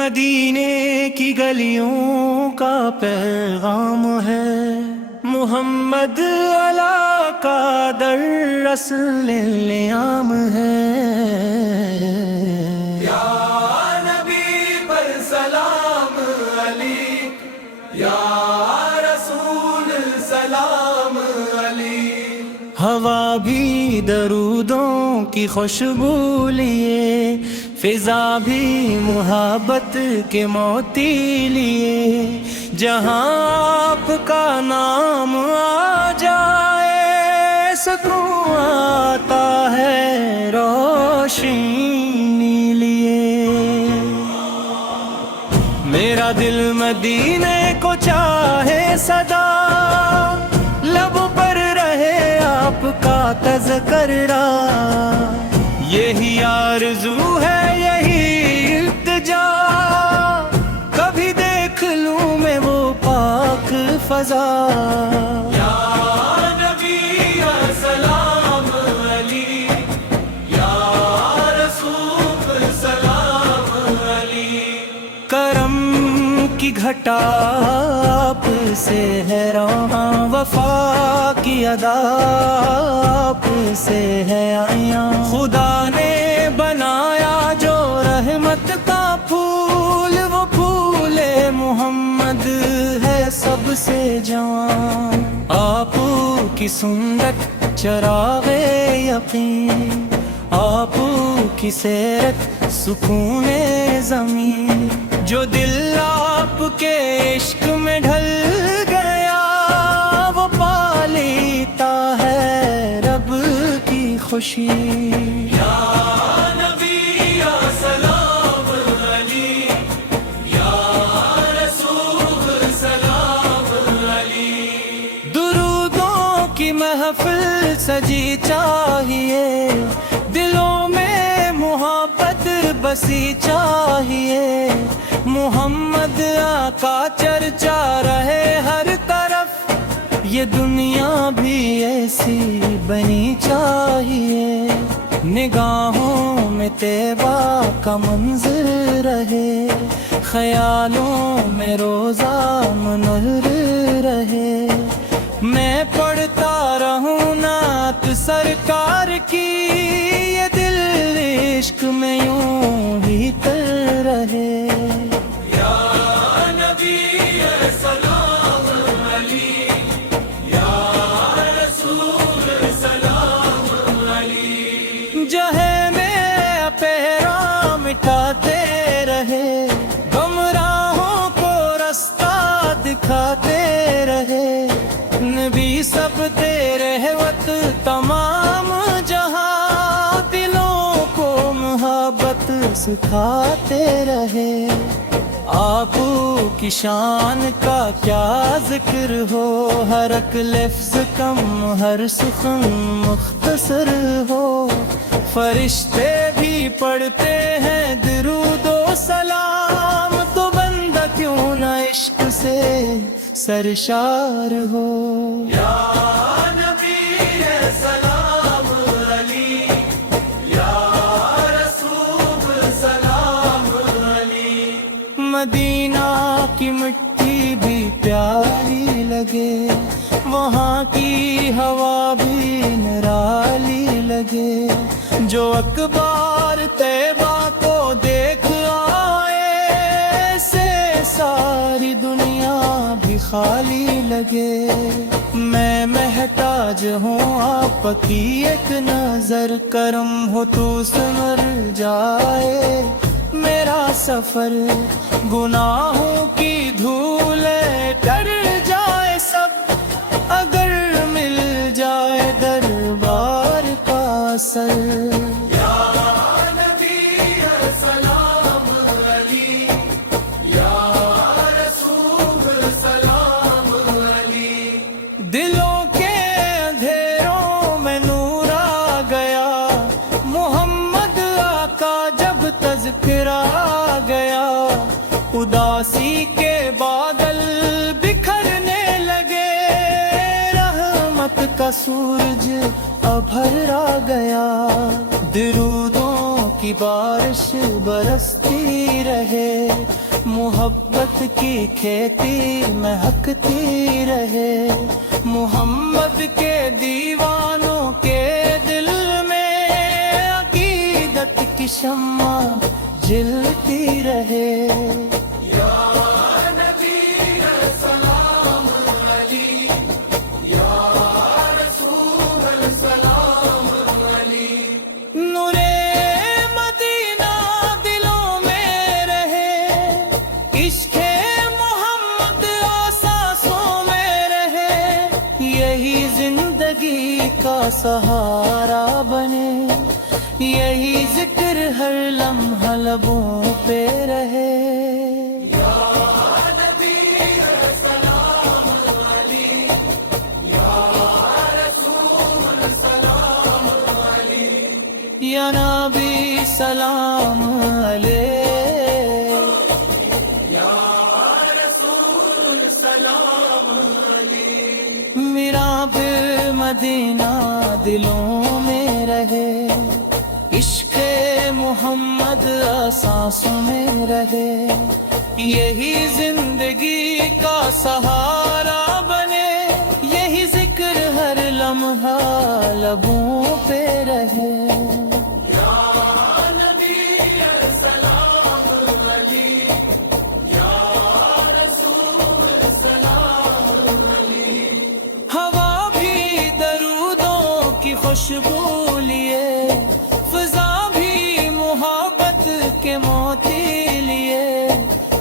مدینے کی گلیوں کا پیغام ہے، محمد علا کا در اصل لیام ہے۔ یا نبی پر سلام علیک، یا رسول سلام علیک۔ ہوا بھی درودوں کی خوشبو لیے، فضا بھی محبت کے موتی لیے، جہاں آپ کا نام آ جائے سکون آتا ہے روشنی لیے۔ میرا دل مدینے کو چاہے سدا، لبوں پر رہے آپ کا تذکرہ، یہی آرزو ہے یہی التجا، کبھی دیکھ لوں میں وہ پاک فضا۔ یا نبی سلام علیک، یا رسول سلام علیک۔ کرم کی گھٹا آپ سے ہے رواں، وفا کی ادا آپ سے ہے آیاں، خدا نے بنایا جو رحمت کا پھول، وہ پھول محمد ہے سب سے جوان۔ آپ کی سنت چراغ یقین، آپ کی سیرت سکون زمین، جو دل آپ کے عشق میں ڈھل گیا، وہ پا لیتا ہے رب کی خوشی۔ یا نبی یا سلام علیک، یا رسول سلام علیک۔ درودوں کی محفل سجی چاہیے، دلوں میں محبت بسی چاہیے، محمد آقا چرچا رہے ہر طرف، یہ دنیا بھی ایسی بنی چاہیے، نگاہوں میں طیبہ کا منظر رہے، خیالوں میں روزہ منور رہے، میں پڑھتا رہوں نعت سرکار کی، یہ دل عشق میں یوں ہی تر رہے۔ یا نبی سلام علیک، یا رسول سلام علیک۔ جہے میں پیرا مٹاتے رہے، گمراہوں کو رستہ دکھاتے رہے، نبی سب تیرے وقت تمام جہاں، دلوں کو محبت سکھاتے رہے۔ آپ کی شان کا کیا ذکر ہو، ہر ایک لفظ کم ہر سخن مختصر ہو، فرشتے بھی پڑھتے ہیں درود و سلام، تو بندہ کیوں نہ عشق سے سرشار ہو۔ یا نبی سلام علیک، یا رسول سلام علیک۔ مدینہ کی مٹی بھی پیاری لگے، وہاں کی ہوا بھی نرالی لگے، جو اکبار طیبہ کو دیکھ آئے، سے ساری دنیا بھی خالی لگے۔ میں محتاج ہوں آپ کی ایک نظر کرم ہو تو سمر جائے میرا سفر، گناہوں کی دھولیں ڈر جائے سب، اگر مل جائے دربار کا اثر۔ یا نبی سلام علیک، یا رسول سلام علیک۔ دلوں کے اندھیروں میں نور آ گیا، محمد آقا جب تذکرہ آ گیا، اداسی کے بادل بکھرنے لگے، رحمت کا سورج ابھر آ گیا، درودوں کی بارش برستی رہے، محبت کی کھیتی مہکتی رہے، محمد کے دیوانوں کے دل میں عقیدت کی شمع جلتی رہے۔ کا سہارا بنے، یہی ذکر ہر لمحہ لبوں پہ رہے۔ یا نبی سلام علی، یا رسول سلام علی، یا نبی سلام علی، یا رسول سلام علی۔ میرا مدینہ دلوں میں رہے، عشق محمد سانسوں میں رہے، یہی زندگی کا سہارا بنے، یہی ذکر ہر لمحہ لبوں پہ رہے۔ خوشبو لیے فضا بھی محبت کے موتی لیے،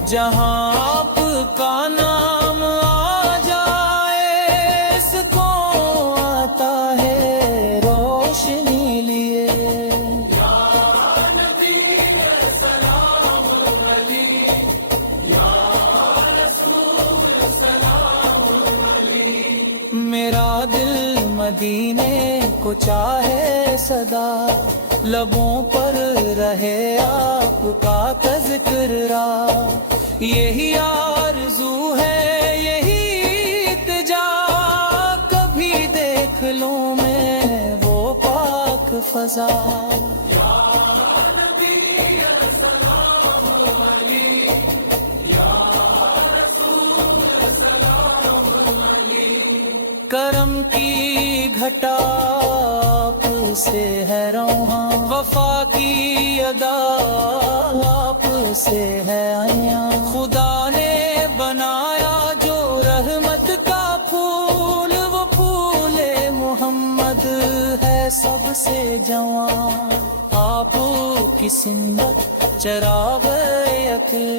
جہاں آپ کا نام آ جائے اس کو آتا ہے روشنی لیے۔ یا نبی سلام علی، یا رسول سلام علی۔ میرا دل مدینے کو چاہے صدا، لبوں پر رہے آپ کا تذکر را، یہی آرزو ہے یہی التجا، کبھی دیکھ لوں میں وہ پاک فضا۔ کرم کی گھٹا آپ سے ہے رواں، وفا کی ادا آپ سے ہے عیاں، خدا نے بنایا جو رحمت کا پھول، وہ پھول محمد ہے سب سے جواں، آپ کی سنت چراغ یقین۔